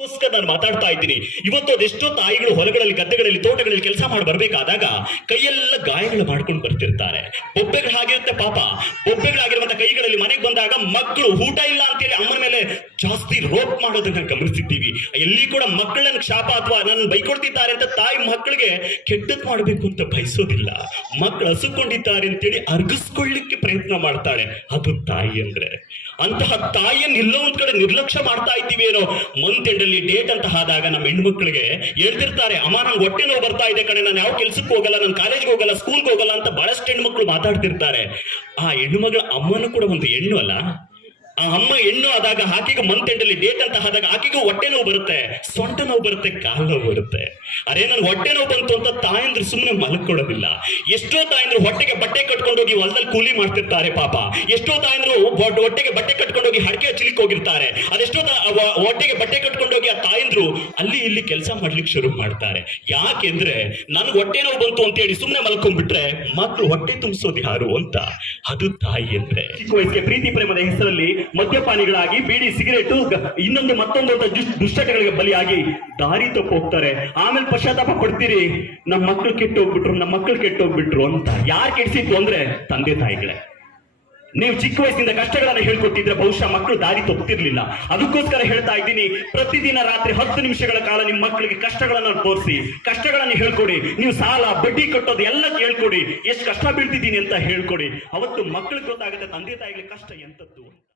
ಗೋಸ್ಕರ ನಾನು ಮಾತಾಡ್ತಾ ಇದ್ದೀನಿ. ಇವತ್ತು ಅದೆಷ್ಟೋ ತಾಯಿಗಳು ಹೊಲಗಳಲ್ಲಿ, ಗದ್ದೆಗಳಲ್ಲಿ, ತೋಟಗಳಲ್ಲಿ ಕೆಲಸ ಮಾಡಿ ಬರ್ಬೇಕಾದಾಗ ಕೈಯೆಲ್ಲ ಗಾಯಗಳು ಮಾಡ್ಕೊಂಡು ಬರ್ತಿರ್ತಾರೆ. ಬೊಬ್ಬೆಗಳಾಗಿರುತ್ತೆ ಪಾಪ. ಬೊಬ್ಬೆಗಳಾಗಿರುವಂತ ಕೈಗಳಲ್ಲಿ ಮನೆಗೆ ಬಂದಾಗ ಮಕ್ಕಳು ಊಟ ಇಲ್ಲ ಅಂತೇಳಿ ಅಮ್ಮನ ಮೇಲೆ ಜಾಸ್ತಿ ರೋಪ್ ಮಾಡೋದನ್ನ ಗಮನಿಸಿದ್ದೀವಿ. ಎಲ್ಲಿ ಕೂಡ ಮಕ್ಕಳನ್ನ ಶಾಪ ಅಥವಾ ನನ್ನ ಬೈಕೊಡ್ತಿದ್ದಾರೆ ಅಂತ ತಾಯಿ ಮಕ್ಕಳಿಗೆ ಕೆಟ್ಟದ್ ಮಾಡಬೇಕು ಅಂತ ಬಯಸೋದಿಲ್ಲ. ಮಕ್ಕಳು ಹಸುಕೊಂಡಿದ್ದಾರೆ ಅಂತೇಳಿ ಅರ್ಗಿಸ್ಕೊಳ್ಳಿಕ್ಕೆ ಪ್ರಯತ್ನ ಮಾಡ್ತಾಳೆ. ಅದು ತಾಯಿ ಅಂದ್ರೆ. ಅಂತಹ ತಾಯಿಯನ್ನು ಎಲ್ಲೋ ಒಂದ್ ಕಡೆ ನಿರ್ಲಕ್ಷ್ಯ ಮಾಡ್ತಾ ಇದ್ದೀವಿ ಏನೋ. ಮಂತ್ ಎಂಡ್ ಅಲ್ಲಿ ಡೇಟ್ ಅಂತ ಆದಾಗ ನಮ್ಮ ಹೆಣ್ಮಕ್ಳಿಗೆ ಹೇಳ್ತಿರ್ತಾರೆ, ಅಮ್ಮ ನಂಗೆ ಹೊಟ್ಟೆ ನೋವು ಬರ್ತಾ ಇದೆ ಕಣೆ, ನಾನು ಯಾವ ಕೆಲ್ಸಕ್ಕೆ ಹೋಗಲ್ಲ, ನಾನು ಕಾಲೇಜ್ಗೆ ಹೋಗಲ್ಲ, ಸ್ಕೂಲ್ಗೆ ಹೋಗಲ್ಲ ಅಂತ ಬಹಳಷ್ಟು ಹೆಣ್ಮಕ್ಳು ಮಾತಾಡ್ತಿರ್ತಾರೆ. ಆ ಹೆಣ್ಣುಮಗಳ ಅಮ್ಮನೂ ಕೂಡ ಒಂದು ಹೆಣ್ಣು ಅಲ್ಲ. ಆ ಅಮ್ಮ ಹೆಣ್ಣು ಆದಾಗ ಆಕೆಗೆ ಮಂತ್ ಎಂಡ್ ಅಲ್ಲಿ ಡೇಟ್ ಅಂತ ಆದಾಗ ಆಕೆಗೂ ಹೊಟ್ಟೆ ನೋವು ಬರುತ್ತೆ, ಸೊಂಟ ನೋವು ಬರುತ್ತೆ, ಕಾಲು ನೋವು ಬರುತ್ತೆ. ಅರೆ ನನ್ ಹೊಟ್ಟೆ ನೋವು ಬಂತು ಅಂತ ತಾಯಂದ್ರು ಸುಮ್ಮನೆ ಮಲ್ಕೊಳ್ಳೋದಿಲ್ಲ. ಎಷ್ಟೋ ತಾಯಂದ್ರು ಹೊಟ್ಟೆಗೆ ಬಟ್ಟೆ ಕಟ್ಕೊಂಡೋಗಿ ಹೊಲದಲ್ಲಿ ಕೂಲಿ ಮಾಡ್ತಿರ್ತಾರೆ ಪಾಪ. ಎಷ್ಟೋ ತಾಯಂದ್ರು ಹೊಟ್ಟೆಗೆ ಬಟ್ಟೆ ಕಟ್ಕೊಂಡೋಗಿ ಹಡಕೆ ಹಚ್ಚಲಿಕ್ಕೆ ಹೋಗಿರ್ತಾರೆ. ಅದೆಷ್ಟೋ ಹೊಟ್ಟೆಗೆ ಬಟ್ಟೆ ಕಟ್ಕೊಂಡೋಗಿ ಆ ತಾಯಂದ್ರು ಅಲ್ಲಿ ಇಲ್ಲಿ ಕೆಲಸ ಮಾಡ್ಲಿಕ್ಕೆ ಶುರು ಮಾಡ್ತಾರೆ. ಯಾಕೆಂದ್ರೆ ನನ್ಗೆ ಹೊಟ್ಟೆ ನೋವು ಬಂತು ಅಂತ ಹೇಳಿ ಸುಮ್ಮನೆ ಮಲ್ಕೊಂಡ್ಬಿಟ್ರೆ ಮಕ್ಕಳು ಹೊಟ್ಟೆ ತುಂಬಿಸೋದು ಯಾರು ಅಂತ. ಅದು ತಾಯಿ ಅಂದ್ರೆ. ಚಿಕ್ಕ ವಯಸ್ಸಿಗೆ ಪ್ರೀತಿ ಪ್ರೇಮದ ಹೆಸರಲ್ಲಿ ಮದ್ಯಪಾನಿಗಳಾಗಿ ಬೀಡಿ, ಸಿಗರೇಟು, ಇನ್ನೊಂದು ಮತ್ತೊಂದು ದುಶ್ಚಟಗಳಿಗೆ ಬಲಿಯಾಗಿ ದಾರಿ ತಪ್ಪು ಹೋಗ್ತಾರೆ. ಆಮೇಲೆ ಪಶ್ಚಾತ್ತಾಪ ಪಡ್ತೀರಿ, ನಮ್ಮ ಮಕ್ಕಳು ಕೆಟ್ಟೋಗ್ಬಿಟ್ರು ಅಂತ. ಯಾರು ಕೆಡಿಸಿತ್ತು ಅಂದ್ರೆ ತಂದೆ ತಾಯಿಗಳೇ. ನೀವು ಚಿಕ್ಕ ವಯಸ್ಸಿಂದ ಕಷ್ಟಗಳನ್ನ ಹೇಳ್ಕೊಟ್ಟಿದ್ರೆ ಬಹುಶಃ ಮಕ್ಕಳು ದಾರಿ ತಪ್ಪಿರ್ಲಿಲ್ಲ. ಅದಕ್ಕೋಸ್ಕರ ಹೇಳ್ತಾ ಇದ್ದೀನಿ, ಪ್ರತಿದಿನ ರಾತ್ರಿ 10 ನಿಮಿಷಗಳ ಕಾಲ ನಿಮ್ಮ ಮಕ್ಕಳಿಗೆ ಕಷ್ಟಗಳನ್ನ ತೋರಿಸಿ, ಕಷ್ಟಗಳನ್ನ ಹೇಳ್ಕೊಡಿ. ನೀವು ಸಾಲ ಬಡ್ಡಿ ಕಟ್ಟೋದು ಎಲ್ಲ ಹೇಳ್ಕೊಡಿ, ಎಷ್ಟು ಕಷ್ಟ ಬೀಳ್ತಿದ್ದೀನಿ ಅಂತ ಹೇಳ್ಕೊಡಿ. ಅವತ್ತು ಮಕ್ಕಳಿಗೆ ಗೊತ್ತಾಗುತ್ತೆ ತಂದೆ ತಾಯಿಗಳಿಗೆ ಕಷ್ಟ ಎಂತದ್ದು.